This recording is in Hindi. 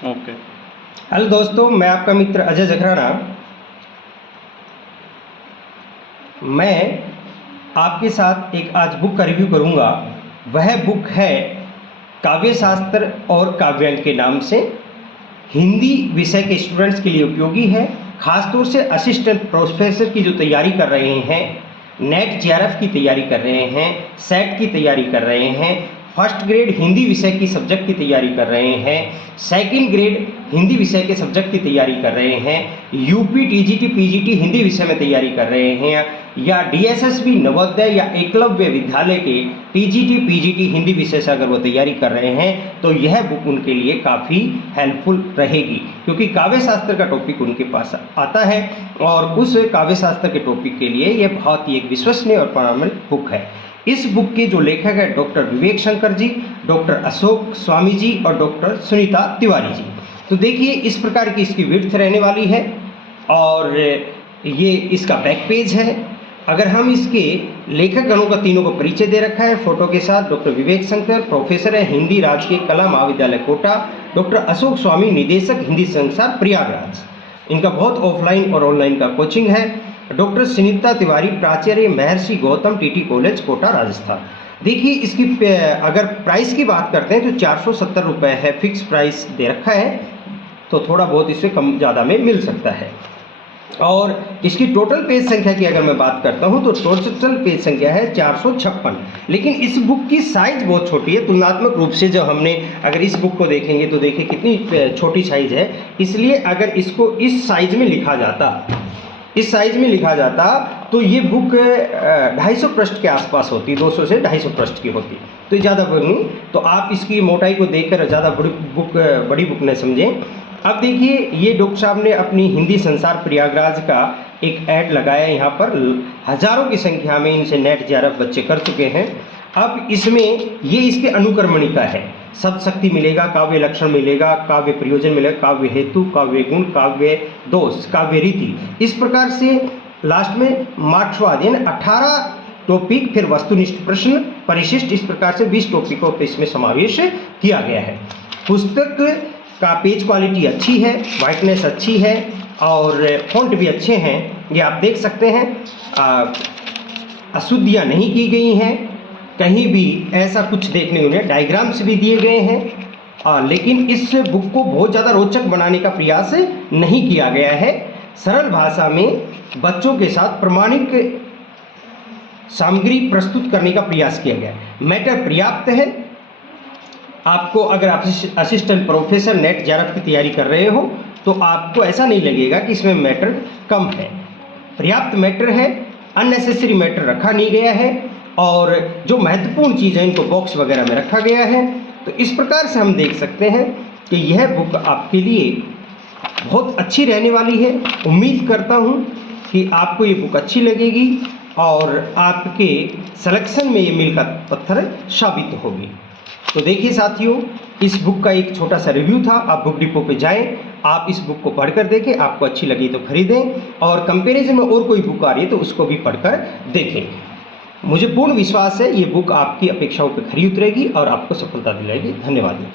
ओके। हेलो दोस्तों, मैं आपका मित्र अजय जखराना। मैं आपके साथ एक आज बुक का रिव्यू करूंगा। वह बुक है काव्य शास्त्र और काव्यांग के नाम से। हिंदी विषय के स्टूडेंट्स के लिए उपयोगी है, खासतौर से असिस्टेंट प्रोफेसर की जो तैयारी कर रहे हैं, नेट जेआरएफ की तैयारी कर रहे हैं, सेट की तैयारी कर रहे हैं, फर्स्ट ग्रेड हिंदी विषय की सब्जेक्ट की तैयारी कर रहे हैं, सेकंड ग्रेड हिंदी विषय के सब्जेक्ट की तैयारी कर रहे हैं, यूपी टीजीटी पीजीटी हिंदी विषय में तैयारी कर रहे हैं, या डीएसएसबी नवोदय या एकलव्य विद्यालय के टीजीटी पीजीटी हिंदी विषय से अगर वो तैयारी कर रहे हैं तो यह बुक उनके लिए काफ़ी हेल्पफुल रहेगी, क्योंकि काव्य शास्त्र का टॉपिक उनके पास आता है और उस काव्य शास्त्र के टॉपिक के लिए यह बहुत ही एक विश्वसनीय और प्रामाणिक बुक है। इस बुक के जो लेखक है डॉक्टर विवेक शंकर जी, डॉक्टर अशोक स्वामी जी और डॉक्टर सुनीता तिवारी जी। तो देखिए इस प्रकार की इसकी विड्थ रहने वाली है और ये इसका बैक पेज है। अगर हम इसके लेखक गणों का तीनों को परिचय दे रखा है फोटो के साथ। डॉक्टर विवेक शंकर प्रोफेसर है हिंदी राजकीय कला महाविद्यालय कोटा, डॉक्टर अशोक स्वामी निदेशक हिंदी संसार प्रयागराज, इनका बहुत ऑफलाइन और ऑनलाइन का कोचिंग है। डॉक्टर सुनीता तिवारी प्राचार्य महर्षि गौतम टीटी कॉलेज कोटा राजस्थान। देखिए इसकी अगर प्राइस की बात करते हैं तो 470 रुपये है, फिक्स प्राइस दे रखा है, तो थोड़ा बहुत इससे कम ज़्यादा में मिल सकता है। और इसकी टोटल पेज संख्या की अगर मैं बात करता हूं तो टोटल पेज संख्या है 456। लेकिन इस बुक की साइज़ बहुत छोटी है तुलनात्मक रूप से। जब हमने अगर इस बुक को देखेंगे तो देखिए कितनी छोटी साइज़ है, इसलिए अगर इसको इस साइज़ में लिखा जाता तो ये बुक 250 पृष्ठ के आसपास होती, 200 से 250 पृष्ठ की होती, तो ज़्यादा नहीं। तो आप इसकी मोटाई को देखकर ज़्यादा बड़ी बुक न समझें। अब देखिए ये डॉक्टर साहब ने अपनी हिंदी संसार प्रयागराज का एक ऐड लगाया, यहाँ पर हज़ारों की संख्या में इनसे नेट जेआरएफ बच्चे कर चुके हैं। अब इसमें ये इसके अनुक्रमणिका है, शब्द शक्ति मिलेगा, काव्य लक्षण मिलेगा, काव्य प्रयोजन मिलेगा, काव्य हेतु, काव्य गुण, काव्य दोष, काव्य रीति, इस प्रकार से लास्ट में मार्क्सवाद यानी 18 टॉपिक, फिर वस्तुनिष्ठ प्रश्न, परिशिष्ट, इस प्रकार से 20 टॉपिकों पर इसमें समावेश किया गया है। पुस्तक का पेज क्वालिटी अच्छी है, वाइटनेस अच्छी है और फॉन्ट भी अच्छे हैं, ये आप देख सकते हैं। अशुद्धियाँ नहीं की गई हैं, कहीं भी ऐसा कुछ देखने को नहीं। डायग्राम्स भी दिए गए हैं, लेकिन इस बुक को बहुत ज़्यादा रोचक बनाने का प्रयास नहीं किया गया है। सरल भाषा में बच्चों के साथ प्रमाणिक सामग्री प्रस्तुत करने का प्रयास किया गया है। मैटर पर्याप्त है। आपको अगर आप असिस्टेंट प्रोफेसर नेट जेआरएफ की तैयारी कर रहे हो तो आपको ऐसा नहीं लगेगा कि इसमें मैटर कम है, पर्याप्त मैटर है, अननेसेसरी मैटर रखा नहीं गया है और जो महत्वपूर्ण चीज़ है इनको बॉक्स वगैरह में रखा गया है। तो इस प्रकार से हम देख सकते हैं कि यह बुक आपके लिए बहुत अच्छी रहने वाली है। उम्मीद करता हूँ कि आपको ये बुक अच्छी लगेगी और आपके सिलेक्शन में ये मील का पत्थर साबित होगी। तो देखिए साथियों, इस बुक का एक छोटा सा रिव्यू था। आप बुक डिपो पे जाएं, आप इस बुक को पढ़कर देखें, आपको अच्छी लगी तो खरीदें और कंपैरिजन में और कोई बुक आ रही है तो उसको भी पढ़कर देखें। मुझे पूर्ण विश्वास है ये बुक आपकी अपेक्षाओं पर खरी उतरेगी और आपको सफलता दिलाएगी। धन्यवाद।